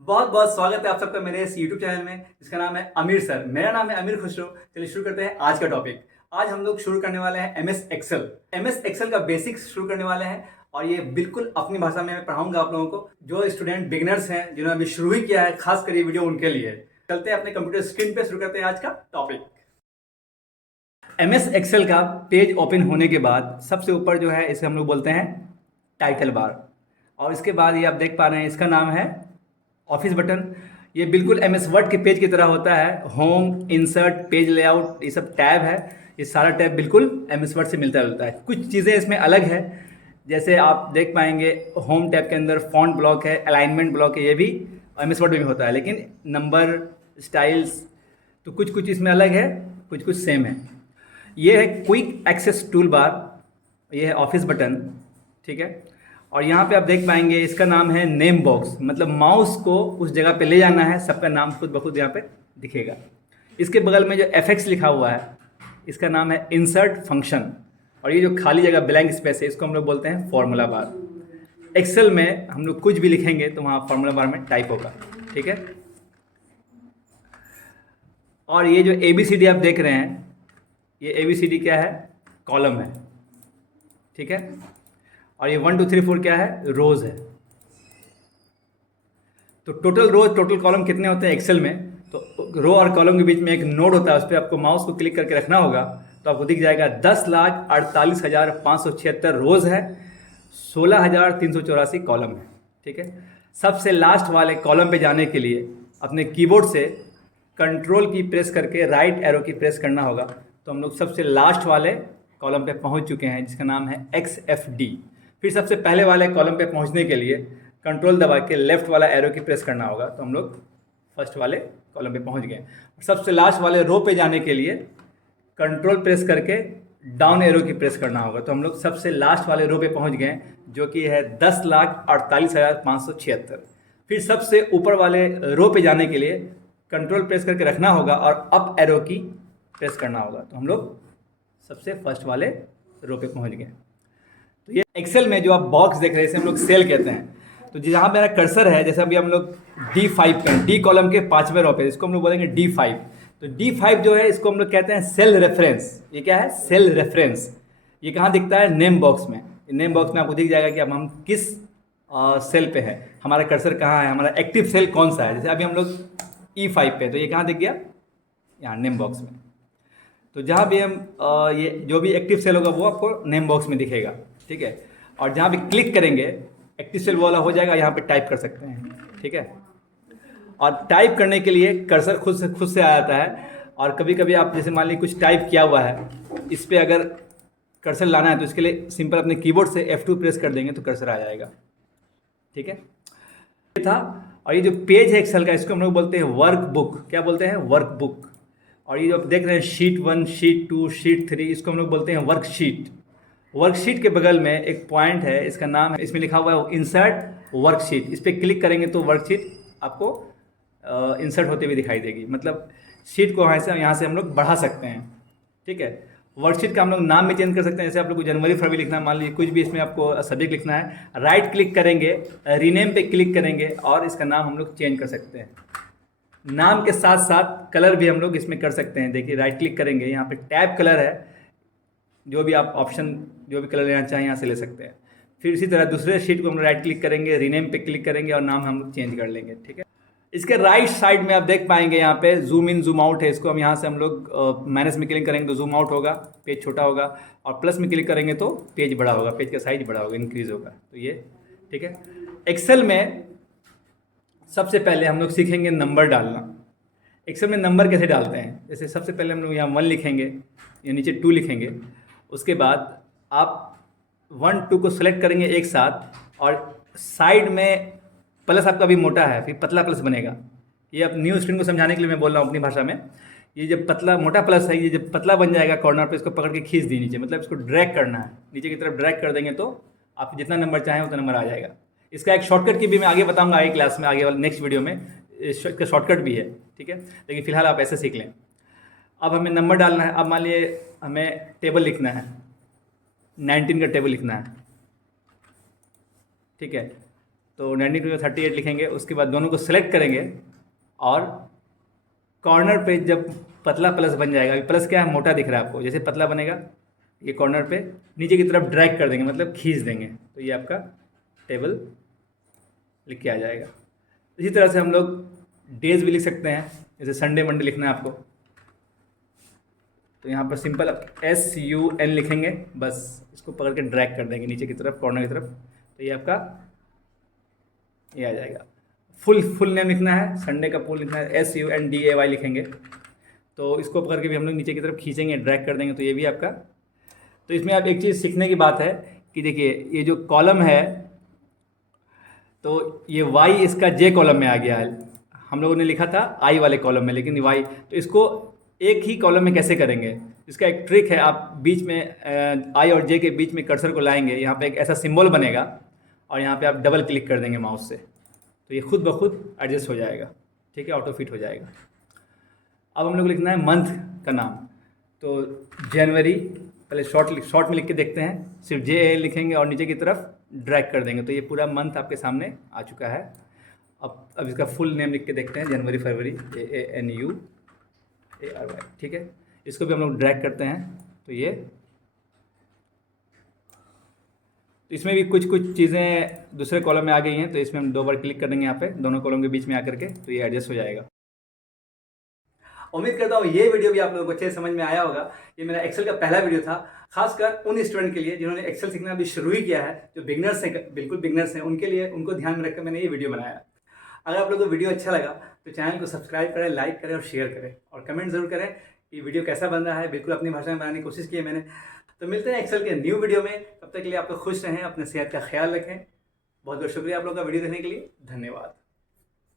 बहुत बहुत स्वागत है आप सबका मेरे इस YouTube चैनल में जिसका नाम है अमीर सर। मेरा नाम है अमीर खुसरो। चलिए शुरू करते हैं आज का टॉपिक। आज हम लोग शुरू करने वाले हैं MS एक्सेल। MS एक्सेल का बेसिक्स शुरू करने वाले हैं और ये बिल्कुल अपनी भाषा में मैं पढ़ाऊंगा आप लोगों को। जो स्टूडेंट बिगिनर्स हैं जिन्होंने अभी शुरू ही किया है, खास कर ये वीडियो उनके लिए। चलते हैं अपने कंप्यूटर स्क्रीन पे, शुरू करते हैं आज का टॉपिक। MS एक्सेल का पेज ओपन होने के बाद सबसे ऊपर जो है इसे हम लोग बोलते हैं टाइटल बार, और इसके बाद ये आप देख पा रहे हैं इसका नाम है ऑफिस बटन। ये बिल्कुल MS वर्ड के पेज की तरह होता है। होम, इंसर्ट, पेज लेआउट, ये सब टैब है। ये सारा टैब बिल्कुल MS वर्ड से मिलता जुलता है। कुछ चीज़ें इसमें अलग है, जैसे आप देख पाएंगे होम टैब के अंदर फॉन्ट ब्लॉक है, अलाइनमेंट ब्लॉक है, ये भी MS वर्ड में भी होता है। लेकिन नंबर, स्टाइल्स, तो कुछ कुछ इसमें अलग है, कुछ कुछ सेम है। ये है क्विक एक्सेस टूल बार, ये है ऑफिस बटन, ठीक है। और यहाँ पे आप देख पाएंगे इसका नाम है नेम बॉक्स, मतलब माउस को उस जगह पे ले जाना है, सबका नाम खुद ब खुद यहाँ पे दिखेगा। इसके बगल में जो FX लिखा हुआ है इसका नाम है इंसर्ट फंक्शन, और ये जो खाली जगह ब्लैंक स्पेस है इसको हम लोग बोलते हैं फॉर्मूला बार। एक्सेल में हम लोग कुछ भी लिखेंगे तो वहाँ फॉर्मूला बार में टाइप होगा, ठीक है। और ये जो ABCD आप देख रहे हैं, ये ABCD क्या है? कॉलम है, ठीक है। और ये 1 2 3 4 क्या है? रोज है। तो टोटल रोज, टोटल कॉलम कितने होते हैं एक्सेल में? तो रो और कॉलम के बीच में एक नोड होता है, उस पर आपको माउस को क्लिक करके रखना होगा तो आपको दिख जाएगा 10,48,576 रोज है, 16,384 कॉलम है, ठीक है। सबसे लास्ट वाले कॉलम पे जाने के लिए अपने कीबोर्ड से कंट्रोल की प्रेस करके राइट एरो की प्रेस करना होगा। तो हम लोग सबसे लास्ट वाले कॉलम पे पहुंच चुके हैं जिसका नाम है XFD। फिर सबसे पहले वाले कॉलम पे पहुंचने के लिए कंट्रोल दबा के लेफ्ट वाला एरो की प्रेस करना होगा, तो हम लोग फर्स्ट वाले कॉलम पे पहुंच गए। सबसे लास्ट वाले रो पे जाने के लिए कंट्रोल प्रेस करके डाउन एरो की प्रेस करना होगा, तो हम लोग सबसे लास्ट वाले रो पे पहुंच गए जो कि है 10,48,576। फिर सबसे ऊपर वाले रो पे जाने के लिए कंट्रोल प्रेस करके रखना होगा और अप एरो की प्रेस करना होगा, तो हम लोग सबसे फर्स्ट वाले रो पे पहुंच गए। तो ये एक्सेल में जो आप बॉक्स देख रहे हैं इसे हम लोग सेल कहते हैं। तो जहाँ मेरा कर्सर है, जैसे अभी हम लोग D5 पे, D कॉलम के 5वें रो पे, इसको हम लोग बोलेंगे D5। तो D5 जो है इसको हम लोग कहते हैं सेल रेफरेंस। ये क्या है? Cell reference. ये कहाँ दिखता है? नेम बॉक्स में। नेम बॉक्स में आपको दिख जाएगा कि अब हम किस सेल पे है, हमारा कर्सर कहाँ है, हमारा एक्टिव सेल कौन सा है। जैसे अभी हम लोग E5 पे, तो ये कहाँ दिख गया? यहाँ नेम बॉक्स में। तो जहाँ भी हम ये जो भी एक्टिव सेल होगा वो आपको नेम बॉक्स में दिखेगा, ठीक है। और जहाँ भी क्लिक करेंगे एक्टिव सेल वाला हो जाएगा, यहाँ पे टाइप कर सकते हैं, ठीक है। और टाइप करने के लिए कर्सर खुद से आ जाता है। और कभी कभी आप जैसे मान लीजिए कुछ टाइप किया हुआ है, इस पर अगर कर्सर लाना है तो इसके लिए सिंपल अपने कीबोर्ड से F2 प्रेस कर देंगे तो कर्सर आ जाएगा, ठीक है। ये था। और ये जो पेज है एक्सेल का, इसको हम लोग बोलते हैं वर्क बुक। क्या बोलते हैं? Work book. और ये जो आप देख रहे हैं शीट 1, शीट 2, शीट 3, इसको हम लोग बोलते हैं वर्कशीट। वर्कशीट के बगल में एक पॉइंट है, इसका नाम है, इसमें लिखा हुआ है इंसर्ट वर्कशीट। इस पर क्लिक करेंगे तो वर्कशीट आपको इंसर्ट होते हुए दिखाई देगी। मतलब शीट को यहाँ से हम लोग बढ़ा सकते हैं, ठीक है। वर्कशीट का हम लोग नाम भी चेंज कर सकते हैं। जैसे आप लोग को जनवरी फरवरी लिखना है, मान लीजिए कुछ भी इसमें आपको सब्जेक्ट लिखना है, राइट क्लिक करेंगे, रीनेम पे क्लिक करेंगे और इसका नाम हम लोग चेंज कर सकते हैं। नाम के साथ साथ कलर भी हम लोग इसमें कर सकते हैं। देखिए राइट क्लिक करेंगे, यहाँ पे टैब कलर है, जो भी आप ऑप्शन जो भी कलर लेना चाहें यहाँ से ले सकते हैं। फिर इसी तरह दूसरे शीट को हम राइट क्लिक करेंगे, रीनेम पे क्लिक करेंगे और नाम हम लोग चेंज कर लेंगे, ठीक है। इसके राइट साइड में आप देख पाएंगे यहाँ पे जूम इन जूम आउट है। इसको हम यहाँ से हम लोग माइनस में क्लिक करेंगे तो जूम आउट होगा, पेज छोटा होगा, और प्लस में क्लिक करेंगे तो पेज बड़ा होगा, पेज का साइज बड़ा होगा, इंक्रीज होगा। तो ये ठीक है। एक्सेल में सबसे पहले हम लोग सीखेंगे नंबर डालना। एक्सेल में नंबर कैसे डालते हैं? जैसे सबसे पहले हम लोग यहाँ 1 लिखेंगे, या नीचे 2 लिखेंगे। उसके बाद आप 1 2 को सेलेक्ट करेंगे एक साथ, और साइड में प्लस आपका भी मोटा है, फिर पतला प्लस बनेगा। ये अब न्यू स्टूडेंट को समझाने के लिए मैं बोल रहा हूँ अपनी भाषा में। ये जब पतला मोटा प्लस है, ये जब पतला बन जाएगा कॉर्नर पे, इसको पकड़ के खींच दी नीचे, मतलब इसको ड्रैग करना है, नीचे की तरफ ड्रैग कर देंगे तो आप जितना नंबर चाहें उतना नंबर आ जाएगा। इसका एक शॉर्टकट की भी मैं आगे बताऊंगा, आगे क्लास में, आगे वाले नेक्स्ट वीडियो में इसका शॉर्टकट भी है, ठीक है। लेकिन फिलहाल आप ऐसे सीख लें। अब हमें नंबर डालना है। अब मान लिए हमें टेबल लिखना है, 19 का टेबल लिखना है, ठीक है। तो 92 में 38 लिखेंगे, उसके बाद दोनों को सेलेक्ट करेंगे और कॉर्नर पे जब पतला प्लस बन जाएगा, अभी प्लस क्या है, मोटा दिख रहा है आपको, जैसे पतला बनेगा ये कॉर्नर पे नीचे की तरफ ड्रैग कर देंगे, मतलब खींच देंगे, तो ये आपका टेबल लिख के आ जाएगा। इसी तरह से हम लोग डेज भी लिख सकते हैं, जैसे संडे मंडे लिखना है आपको, तो यहाँ पर सिंपल SUN लिखेंगे, बस इसको पकड़ के ड्रैग कर देंगे नीचे की तरफ, कॉर्नर की तरफ, तो ये आपका ये आ जाएगा। फुल नेम लिखना है, संडे का फुल लिखना है, SUNDAY लिखेंगे, तो इसको पकड़ के भी हम लोग नीचे की तरफ खींचेंगे, ड्रैग कर देंगे, तो ये भी आपका। तो इसमें आप एक चीज़ सीखने की बात है कि देखिए ये जो कॉलम है, तो ये Y इसका J कॉलम में आ गया है, हम लोगों ने लिखा था I वाले कॉलम में, लेकिन Y, तो इसको एक ही कॉलम में कैसे करेंगे, इसका एक ट्रिक है, आप बीच में I और J के बीच में कर्सर को लाएंगे, यहाँ पे एक ऐसा सिंबल बनेगा और यहाँ पे आप डबल क्लिक कर देंगे माउस से, तो ये खुद ब खुद एडजस्ट हो जाएगा, ठीक है, ऑटो फिट हो जाएगा। अब हम लोग लिखना है मंथ का नाम, तो जनवरी, पहले शॉर्ट में लिख के देखते हैं, सिर्फ JA लिखेंगे और नीचे की तरफ ड्रैग कर देंगे, तो ये पूरा मंथ आपके सामने आ चुका है। अब इसका फुल नेम लिख के देखते हैं, जनवरी फरवरी, AANUARY, ठीक है, इसको भी हम लोग ड्रैग करते हैं, तो ये, तो इसमें भी कुछ चीज़ें दूसरे कॉलम में आ गई हैं, तो इसमें हम 2 बार क्लिक कर देंगे यहाँ पे दोनों कॉलम के बीच में आकर के, तो ये एडजस्ट हो जाएगा। उम्मीद करता हूँ ये वीडियो भी आप लोगों को अच्छे से समझ में आया होगा। ये मेरा एक्सेल का पहला वीडियो था, खासकर उन स्टूडेंट के लिए जिन्होंने एक्सेल सीखना अभी शुरू ही किया है, जो बिगनर्स हैं, बिल्कुल बिगनर्स हैं, उनके लिए, उनको ध्यान में रखकर मैंने ये वीडियो बनाया। अगर आप लोगों को वीडियो अच्छा लगा तो चैनल को सब्सक्राइब करें, लाइक करें और शेयर करें, और कमेंट ज़रूर करें कि वीडियो कैसा बन रहा है। बिल्कुल अपनी भाषा में बनाने की कोशिश की है मैंने। तो मिलते हैं एक्सेल के न्यू वीडियो में, तब तक के लिए आप लोग खुश रहें, अपने सेहत का ख्याल रखें। बहुत बहुत शुक्रिया आप लोगों का वीडियो देखने के लिए, धन्यवाद।